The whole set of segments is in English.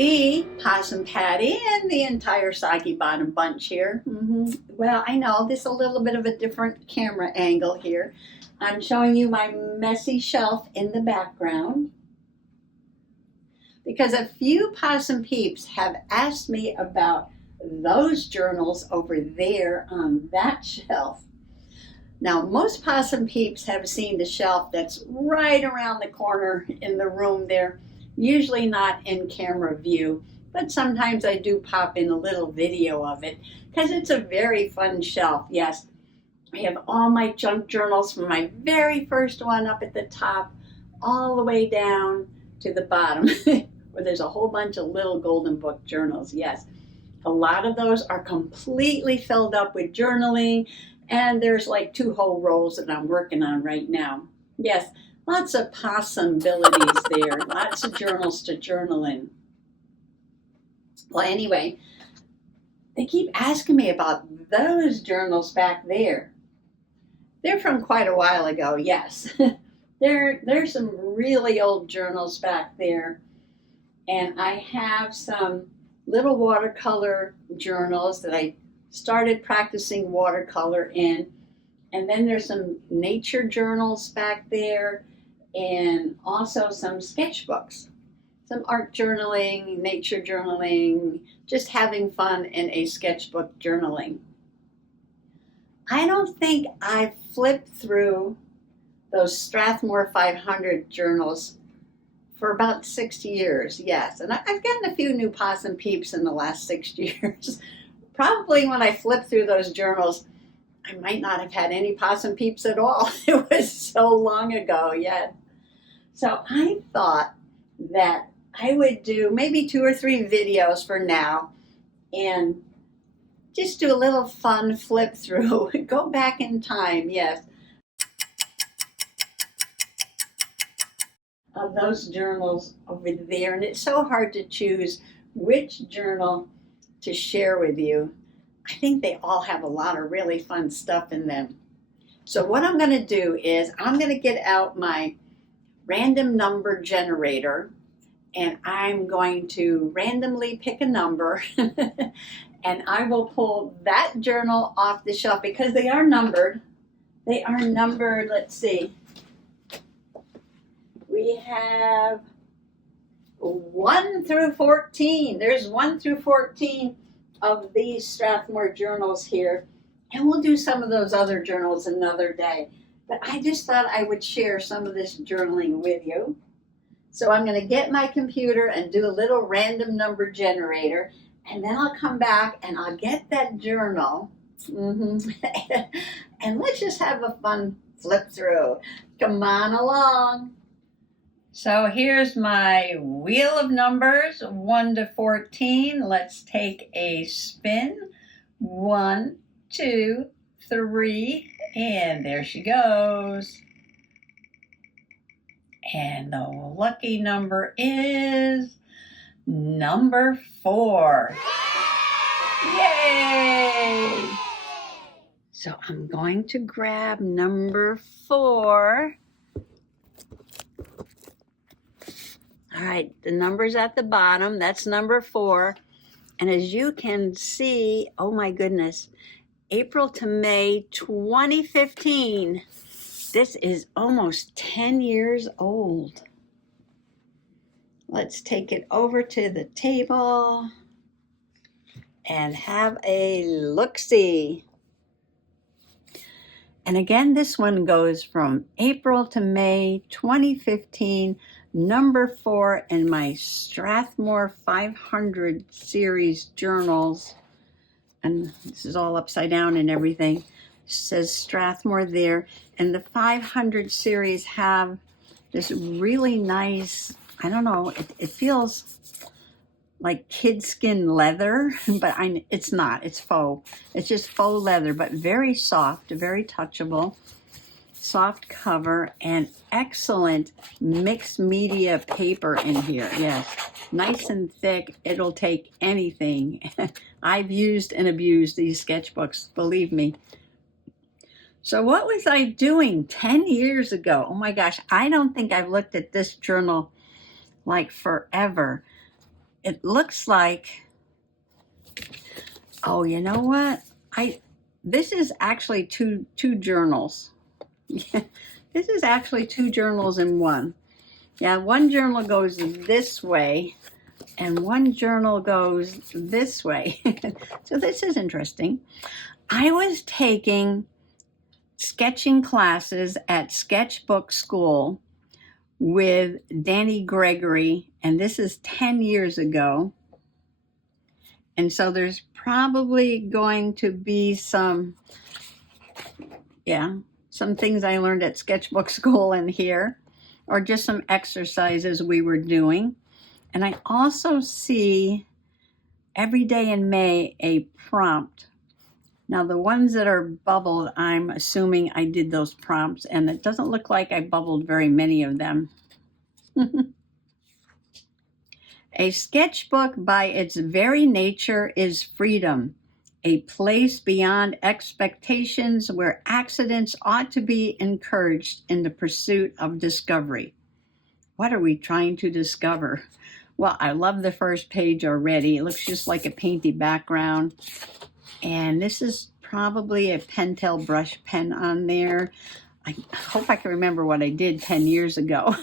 Dee, Possum Patty, and the entire Soggy Bottom bunch here. Well, I know this is a little bit of a different camera angle here. I'm showing you my messy shelf in the background because a few Possum peeps have asked me about those journals over there on that shelf. Now, most Possum peeps have seen the shelf that's right around the corner in the room there. Usually not in camera view, but sometimes I do pop in a little video of it because it's a very fun shelf. Yes, I have all my junk journals from my very first one up at the top all the way down to the bottom where there's a whole bunch of little golden book journals. Yes, a lot of those are completely filled up with journaling, and there's like 2 whole rows that I'm working on right now. Yes. Lots of possibilities there, lots of journals to journal in. Well, anyway, they keep asking me about those journals back there. They're from quite a while ago, yes. There's some really old journals back there. And I have some little watercolor journals that I started practicing watercolor in. And then there's some nature journals back there. And also some sketchbooks, some art journaling, nature journaling, just having fun in a sketchbook journaling. I don't think I've flipped through those Strathmore 500 journals for about 6 years, yes. And I've gotten a few new Possum peeps in the last 6 years. Probably when I flipped through those journals, I might not have had any Possum peeps at all. It was so long ago, yet. So I thought that I would do maybe 2 or 3 videos for now and just do a little fun flip through, go back in time, yes, of those journals over there. And it's so hard to choose which journal to share with you. I think they all have a lot of really fun stuff in them. So what I'm going to do is I'm going to get out my random number generator, and I'm going to randomly pick a number and I will pull that journal off the shelf because they are numbered. They are numbered, let's see. We have 1 through 14. There's 1 through 14 of these Strathmore journals here. And we'll do some of those other journals another day. But I just thought I would share some of this journaling with you. So I'm going to get my computer and do a little random number generator. And then I'll come back and I'll get that journal. And let's just have a fun flip through. Come on along. So here's my wheel of numbers, 1 to 14. Let's take a spin. 1, 2, 3, and there she goes. And the lucky number is number 4. Yay! So I'm going to grab number 4. All right, the number's at the bottom. That's number 4. And as you can see, oh my goodness, April to May 2015. This is almost 10 years old. Let's take it over to the table and have a look-see. And again, this one goes from April to May 2015, number 4 in my Strathmore 500 series journals. And this is all upside down and everything. It says Strathmore there. And the 500 series have this really nice, I don't know, it feels like kid skin leather, but it's not, it's faux. It's just faux leather, but very soft, very touchable. Soft cover and excellent mixed media paper in here. Yes, nice and thick. It'll take anything. I've used and abused these sketchbooks, believe me. So what was I doing 10 years ago? Oh my gosh, I don't think I've looked at this journal like forever. it looks like, oh, you know what? This is actually two journals. This is actually two journals in one. Yeah, one journal goes this way and one journal goes this way. So this is interesting. I was taking sketching classes at Sketchbook School with Danny Gregory, and this is 10 years ago. And so there's probably going to be some things I learned at Sketchbook School in here, or just some exercises we were doing. And I also see every day in May a prompt. Now the ones that are bubbled, I'm assuming I did those prompts, and it doesn't look like I bubbled very many of them. A sketchbook by its very nature is freedom, a place beyond expectations where accidents ought to be encouraged in the pursuit of discovery. What are we trying to discover? Well, I love the first page already. It looks just like a painty background. And this is probably a Pentel brush pen on there. I hope I can remember what I did 10 years ago.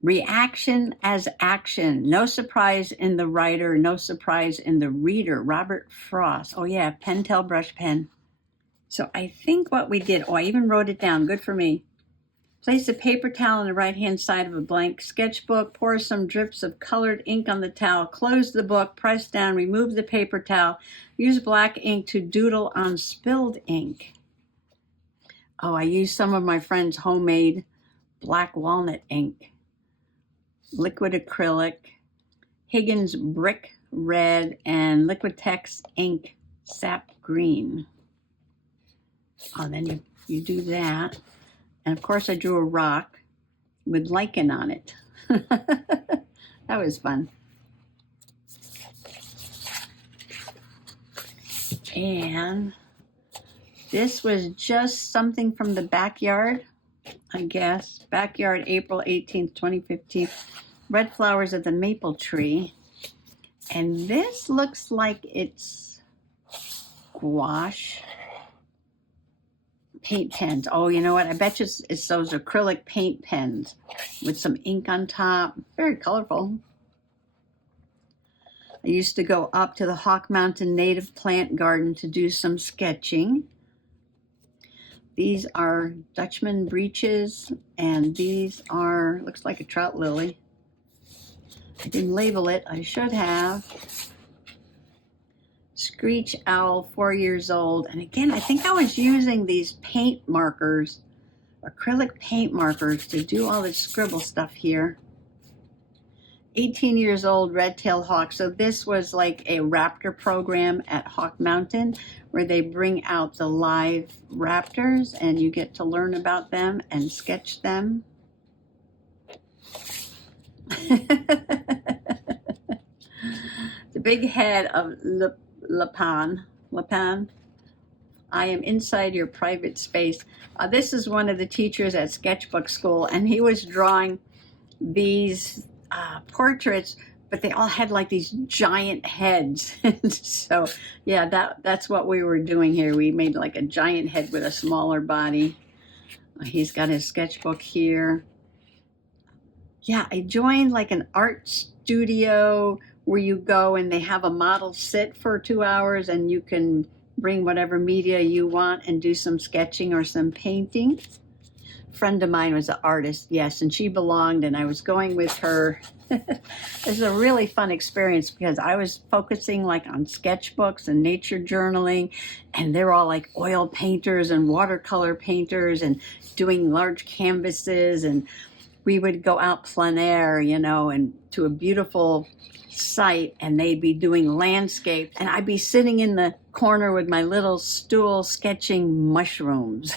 Reaction as action. No surprise in the writer, no surprise in the reader. Robert Frost. Oh yeah, Pentel brush pen. So I think what we did, I even wrote it down. Good for me. Place a paper towel on the right-hand side of a blank sketchbook. Pour some drips of colored ink on the towel. Close the book. Press down. Remove the paper towel. Use black ink to doodle on spilled ink. Oh, I used some of my friend's homemade black walnut ink. Liquid acrylic, Higgins brick red, and Liquitex ink sap green. Oh, then you do that. And of course I drew a rock with lichen on it. That was fun. And this was just something from the backyard, I guess. Backyard, April 18th, 2015. Red flowers of the maple tree. And this looks like it's gouache paint pens. Oh, you know what? I bet you it's those acrylic paint pens with some ink on top. Very colorful. I used to go up to the Hawk Mountain Native Plant Garden to do some sketching. These are Dutchman breeches, and these are, looks like a trout lily. I didn't label it, I should have. Screech owl, 4 years old. And again, I think I was using these paint markers, acrylic paint markers, to do all this scribble stuff here. 18 years old, red-tailed hawk. So this was like a raptor program at Hawk Mountain where they bring out the live raptors and you get to learn about them and sketch them. The big head of Lapan. I am inside your private space. This is one of the teachers at Sketchbook School, and he was drawing these portraits, but they all had like these giant heads. So yeah, that's what we were doing here. We made like a giant head with a smaller body. He's got his sketchbook here. Yeah, I joined like an art studio where you go and they have a model sit for 2 hours and you can bring whatever media you want and do some sketching or some painting. A friend of mine was an artist, yes, and she belonged, and I was going with her. It was a really fun experience because I was focusing like on sketchbooks and nature journaling, and they're all like oil painters and watercolor painters and doing large canvases, and we would go out plein air, you know, and to a beautiful site, and they'd be doing landscape, and I'd be sitting in the corner with my little stool sketching mushrooms.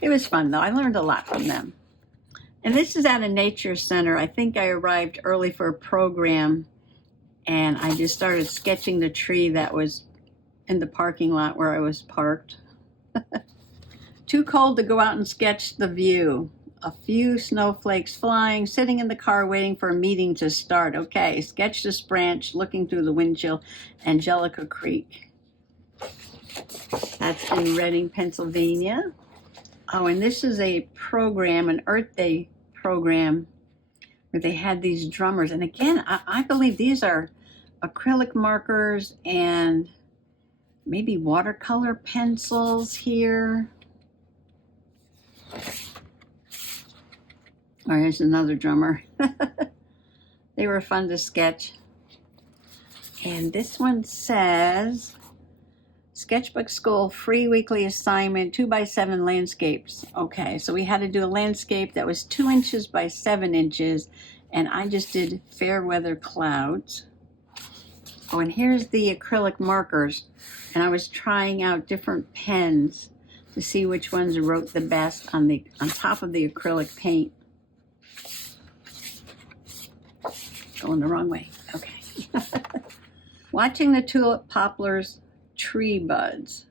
It was fun though. I learned a lot from them. And this is at a nature center. I think I arrived early for a program, and I just started sketching the tree that was in the parking lot where I was parked. Too cold to go out and sketch the view. a few snowflakes flying, sitting in the car waiting for a meeting to start. Okay, sketch this branch, looking through the windshield, Angelica Creek. That's in Reading, Pennsylvania. Oh, and this is a program, an Earth Day program, where they had these drummers. And again, I believe these are acrylic markers and maybe watercolor pencils here. Oh, here's another drummer. They were fun to sketch. And this one says, Sketchbook School free weekly assignment, 2x7 landscapes. Okay, so we had to do a landscape that was 2 inches by 7 inches, and I just did fair weather clouds. Oh, and here's the acrylic markers, and I was trying out different pens to see which ones wrote the best on top of the acrylic paint. Going the wrong way. Okay. Watching the tulip poplars tree buds.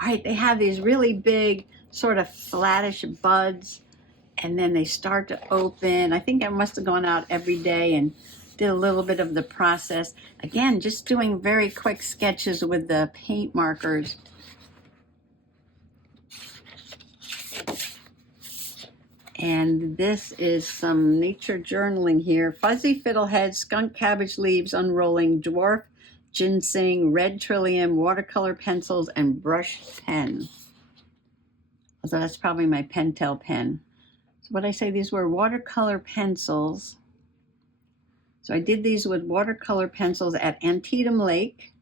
All right, they have these really big sort of flattish buds, and then they start to open. I think I must have gone out every day and did a little bit of the process. Again, just doing very quick sketches with the paint markers. And this is some nature journaling here. Fuzzy fiddlehead, skunk cabbage leaves unrolling, dwarf ginseng, red trillium, watercolor pencils, and brush pen. So that's probably my Pentel pen. So what I say, these were watercolor pencils. So I did these with watercolor pencils at Antietam Lake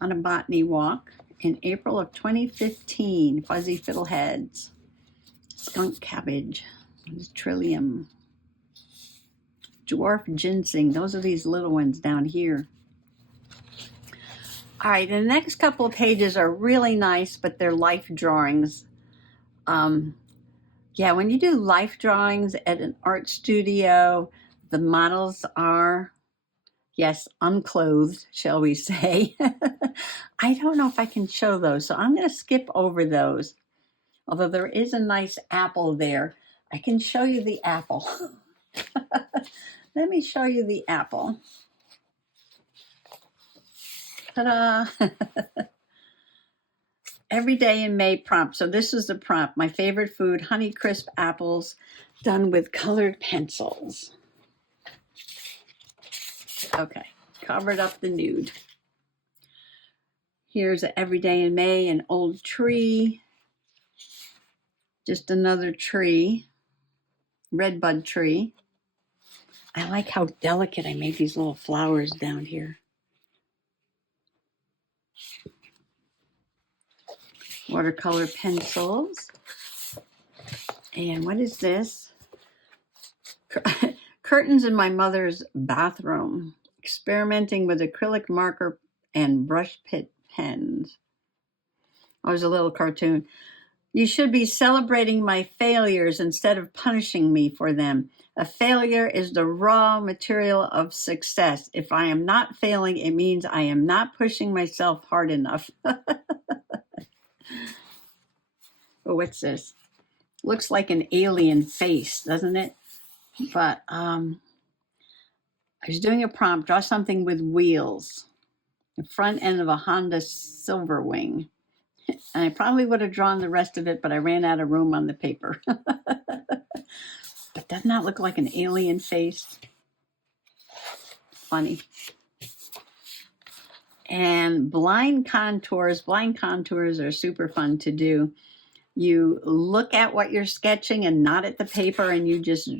on a botany walk in April of 2015. Fuzzy fiddleheads, skunk cabbage, trillium, dwarf ginseng. Those are these little ones down here. All right, the next couple of pages are really nice, but they're life drawings. Yeah, when you do life drawings at an art studio, the models are, yes, unclothed, shall we say. I don't know if I can show those, so I'm going to skip over those. Although there is a nice apple there. I can show you the apple. Let me show you the apple. Ta-da! Every day in May prompt. So this is the prompt. My favorite food, Honeycrisp apples done with colored pencils. Okay, covered up the nude. Here's a every day in May, an old tree. Just another tree. Redbud tree. I like how delicate I made these little flowers down here. Watercolor pencils. And what is this? Curtains in my mother's bathroom. Experimenting with acrylic marker and brush pit pens. Oh, there's a little cartoon. You should be celebrating my failures instead of punishing me for them. A failure is the raw material of success. If I am not failing, it means I am not pushing myself hard enough. Oh, what's this? Looks like an alien face, doesn't it? But I was doing a prompt, draw something with wheels. The front end of a Honda Silverwing. And I probably would have drawn the rest of it, but I ran out of room on the paper. But doesn't that look like an alien face? Funny. And blind contours. Blind contours are super fun to do. You look at what you're sketching and not at the paper, and you just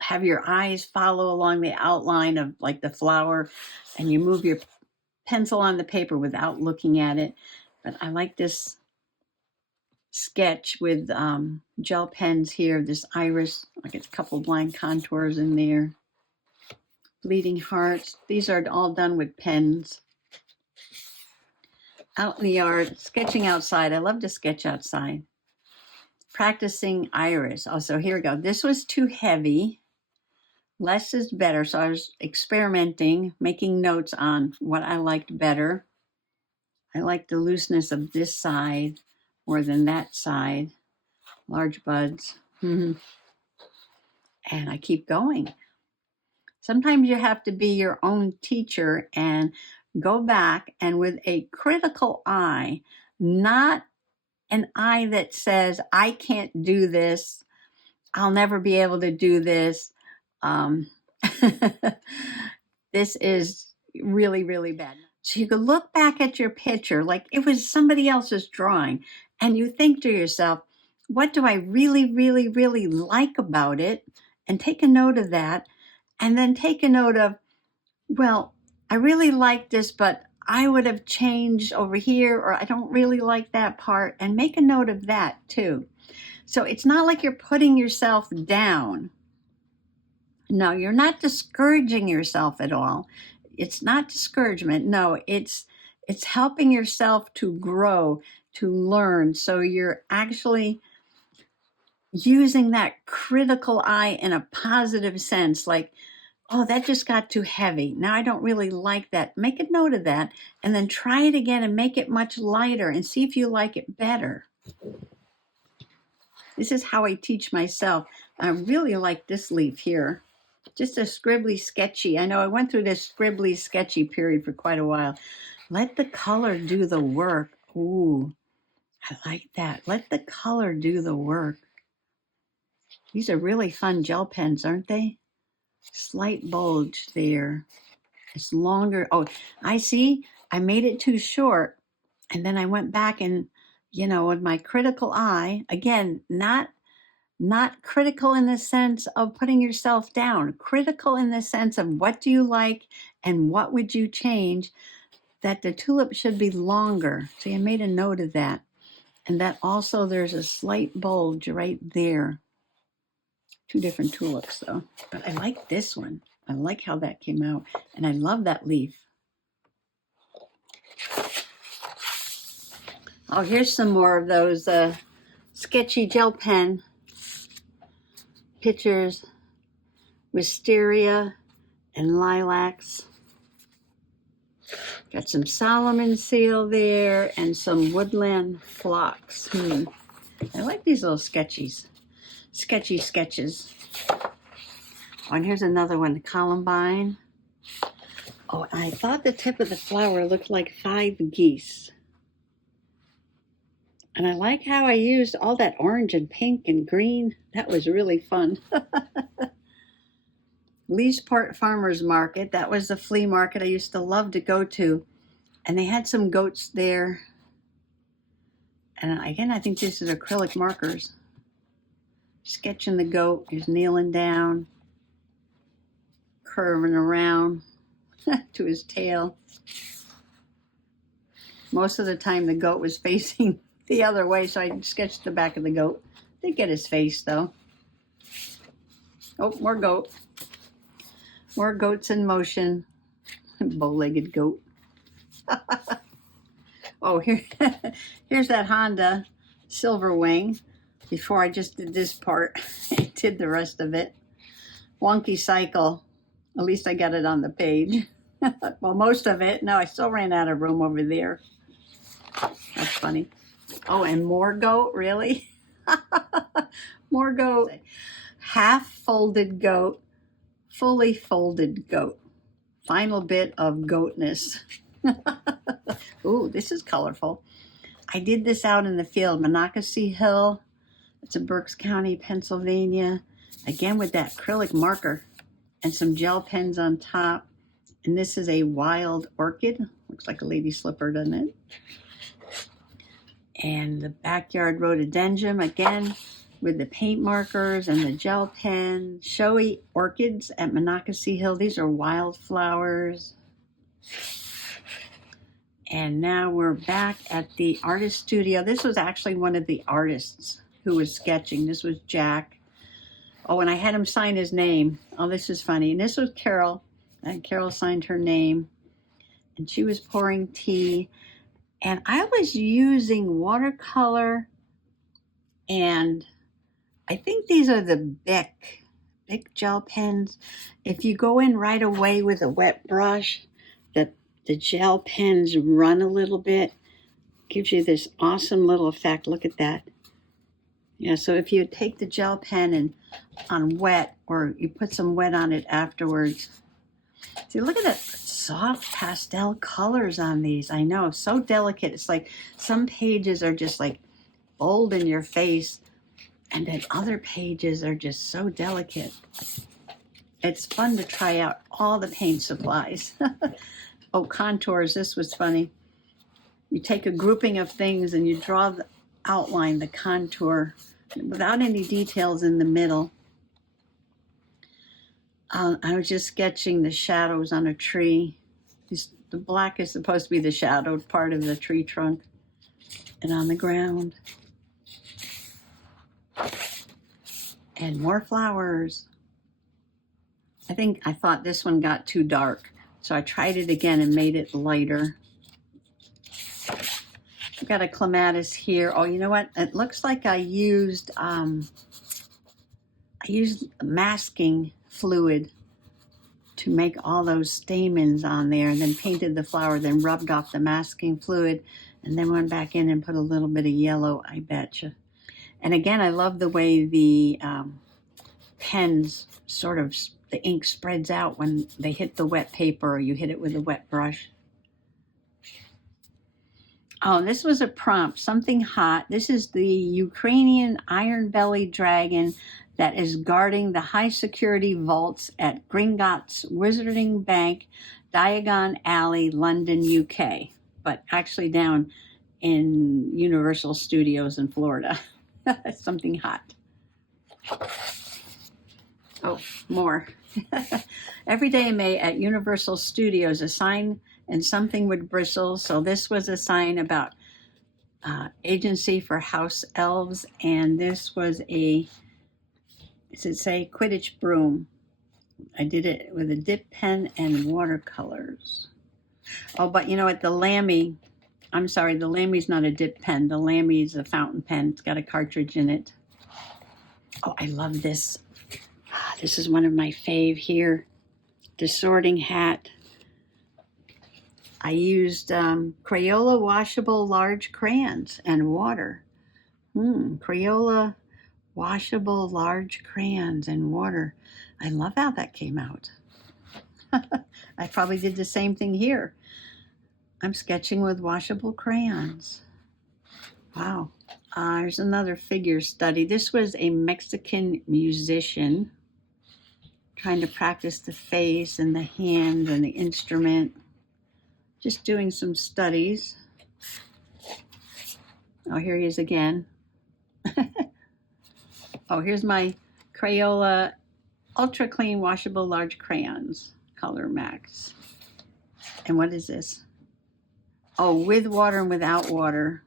have your eyes follow along the outline of like the flower, and you move your pencil on the paper without looking at it. But I like this sketch with gel pens here, this iris, like a couple blind contours in there. Bleeding hearts. These are all done with pens. Out in the yard, sketching outside. I love to sketch outside. Practicing iris. Oh, so here we go. This was too heavy. Less is better. So I was experimenting, making notes on what I liked better. I like the looseness of this side more than that side. Large buds. And I keep going. Sometimes you have to be your own teacher and go back and with a critical eye, not an eye that says, I can't do this. I'll never be able to do this. Um, this is really, really bad. So you could look back at your picture like it was somebody else's drawing and you think to yourself, what do I really, really, really like about it? And take a note of that. And then take a note of, well, I really like this, but I would have changed over here, or I don't really like that part, and make a note of that too. So it's not like you're putting yourself down. No, you're not discouraging yourself at all. It's not discouragement. No, it's helping yourself to grow, to learn. So you're actually using that critical eye in a positive sense, like, oh, that just got too heavy. Now I don't really like that. Make a note of that and then try it again and make it much lighter and see if you like it better. This is how I teach myself. I really like this leaf here. Just a scribbly sketchy. I know I went through this scribbly sketchy period for quite a while. Let the color do the work. Ooh, I like that. Let the color do the work. These are really fun gel pens, aren't they? Slight bulge there. It's longer. Oh, I see. I made it too short. And then I went back and, with my critical eye, again, not critical in the sense of putting yourself down, critical in the sense of what do you like and what would you change, that the tulip should be longer. So I made a note of that. And that also there's a slight bulge right there. Two different tulips though. But I like this one. I like how that came out. And I love that leaf. Oh, here's some more of those sketchy gel pen pictures. Wisteria and lilacs. Got some Solomon seal there and some woodland phlox. I like these little sketchy sketches. Oh, and here's another one, columbine. Oh, I thought the tip of the flower looked like 5 geese. And I like how I used all that orange and pink and green. That was really fun. Leesport Farmers Market. That was the flea market I used to love to go to. And they had some goats there. And again, I think this is acrylic markers. Sketching the goat. He's kneeling down. Curving around to his tail. Most of the time the goat was facing the other way, so I sketched the back of the goat. Didn't get his face though. Oh, more goat. More goats in motion. Bow-legged goat. Oh, here's that Honda Silver Wing. Before I just did this part, I did the rest of it. Wonky cycle. At least I got it on the page. Well, most of it. No, I still ran out of room over there. That's funny. Oh, and more goat, really? More goat. Half folded goat, fully folded goat. Final bit of goatness. Ooh, this is colorful. I did this out in the field, Monocacy Hill. It's in Berks County, Pennsylvania. Again with that acrylic marker and some gel pens on top. And this is a wild orchid. Looks like a lady slipper, doesn't it? And the backyard rhododendron, again, with the paint markers and the gel pen. Showy orchids at Monocacy Hill. These are wildflowers. And now we're back at the artist studio. This was actually one of the artists who was sketching. This was Jack. Oh, and I had him sign his name. Oh, this is funny. And this was Carol. And Carol signed her name. And she was pouring tea. And I was using watercolor. And I think these are the Bic gel pens. If you go in right away with a wet brush, the gel pens run a little bit. Gives you this awesome little effect. Look at that. Yeah, so if you take the gel pen and on wet, or you put some wet on it afterwards. See, look at that soft pastel colors on these. I know, so delicate. It's like some pages are just like bold in your face, and then other pages are just so delicate. It's fun to try out all the paint supplies. Oh, contours, this was funny. You take a grouping of things and you draw the outline, the contour, without any details in the middle. I was just sketching the shadows on a tree. The black is supposed to be the shadowed part of the tree trunk, and on the ground. And more flowers. I thought this one got too dark, so I tried it again and made it lighter. I've got a clematis here. Oh, you know what? It looks like I used masking fluid to make all those stamens on there, and then painted the flower, then rubbed off the masking fluid, and then went back in and put a little bit of yellow, I betcha. And again, I love the way the pens sort of, the ink spreads out when they hit the wet paper or you hit it with a wet brush. Oh, this was a prompt, something hot. This is the Ukrainian iron-bellied dragon that is guarding the high-security vaults at Gringotts Wizarding Bank, Diagon Alley, London, UK, but actually down in Universal Studios in Florida. Something hot. Oh, more. Every day in May at Universal Studios, a sign and something would bristle. So this was a sign about agency for house elves, and this was a, does it say Quidditch broom? I did it with a dip pen and watercolors. Oh, but you know what, the Lamy, I'm sorry, the Lamy's not a dip pen. The Lamy is a fountain pen. It's got a cartridge in it. Oh, I love this. This is one of my fave here. The sorting hat. I used Crayola washable large crayons and water. Crayola washable large crayons and water. I love how that came out. I probably did the same thing here. I'm sketching with washable crayons. Wow. There's another figure study. This was a Mexican musician trying to practice the face and the hands and the instrument. Just doing some studies. Oh, here he is again. Oh, here's my Crayola Ultra Clean Washable Large Crayons, Color Max. And what is this? Oh, with water and without water.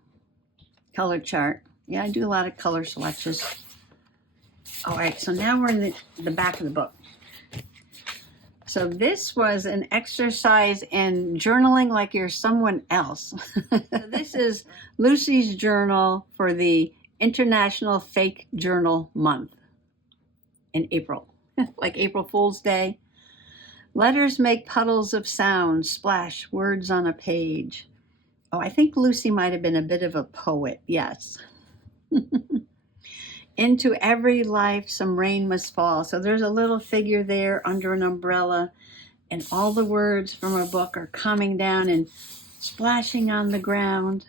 Color chart. Yeah, I do a lot of color swatches. All right, so now we're in the back of the book. So this was an exercise in journaling like you're someone else. So this is Lucy's journal for the International Fake Journal Month in April, like April Fool's Day. Letters make puddles of sound, splash words on a page. Oh, I think Lucy might have been a bit of a poet, yes. Into every life some rain must fall. So there's a little figure there under an umbrella, and all the words from her book are coming down and splashing on the ground.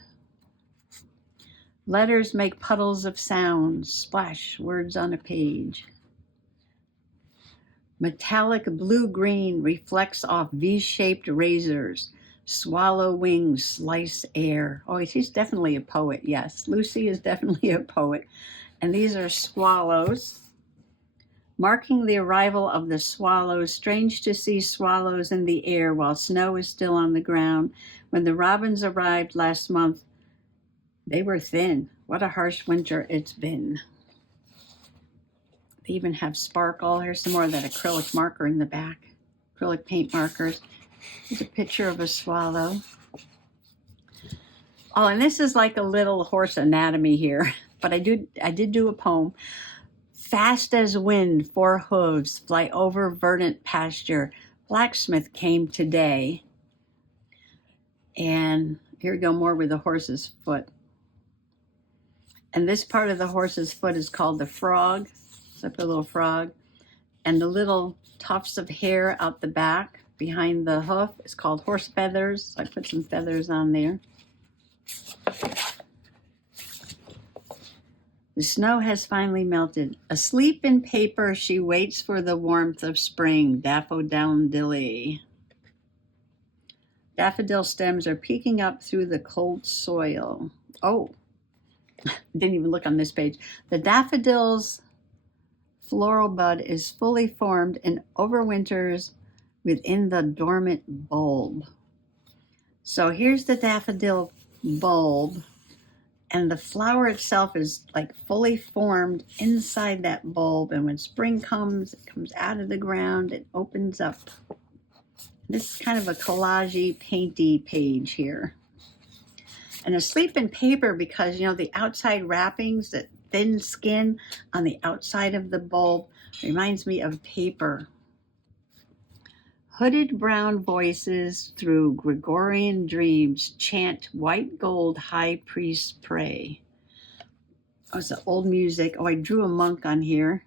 Letters make puddles of sound, splash words on a page. Metallic blue-green reflects off V-shaped razors. Swallow wings slice air. Oh, she's definitely a poet, yes. Lucy is definitely a poet. And these are swallows, marking the arrival of the swallows. Strange to see swallows in the air while snow is still on the ground. When the robins arrived last month, they were thin. What a harsh winter it's been. They even have sparkle. Here's some more of that acrylic marker in the back. Acrylic paint markers. Here's a picture of a swallow. Oh, and this is like a little horse anatomy here. But I did do a poem. Fast as wind, 4 hooves fly over verdant pasture. Blacksmith came today. And here we go, more with the horse's foot. And this part of the horse's foot is called the frog. So I put a little frog. And the little tufts of hair out the back behind the hoof is called horse feathers. So I put some feathers on there. The snow has finally melted. Asleep in paper, she waits for the warmth of spring. Daffodilly. Daffodil stems are peeking up through the cold soil. Oh, didn't even look on this page. The daffodil's floral bud is fully formed and overwinters within the dormant bulb. So here's the daffodil bulb, and the flower itself is like fully formed inside that bulb. And when spring comes, it comes out of the ground, it opens up. This is kind of a collage-y, painty page here. And asleep in paper because, you know, the outside wrappings, that thin skin on the outside of the bulb reminds me of paper. Hooded brown voices through Gregorian dreams chant white gold high priest pray. Oh, it's the old music. Oh, I drew a monk on here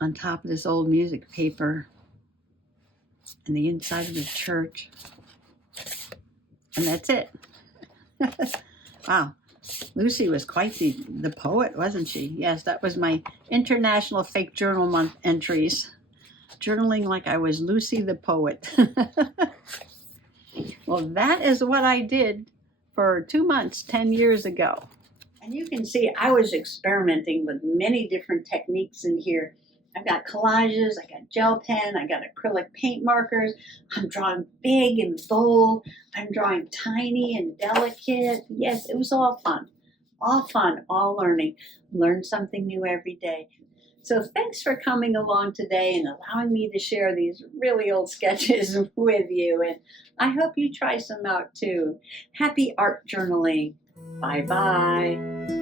on top of this old music paper and the inside of the church. And that's it. Wow. Lucy was quite the poet, wasn't she? Yes, that was my International Fake Journal Month entries. Journaling like I was Lucy the poet. Well, that is what I did for 2 months, 10 years ago. And you can see I was experimenting with many different techniques in here. I've got collages, I got gel pen, I got acrylic paint markers. I'm drawing big and bold. I'm drawing tiny and delicate. Yes, it was all fun, all learning. Learn something new every day. So thanks for coming along today and allowing me to share these really old sketches with you. And I hope you try some out too. Happy art journaling. Bye-bye.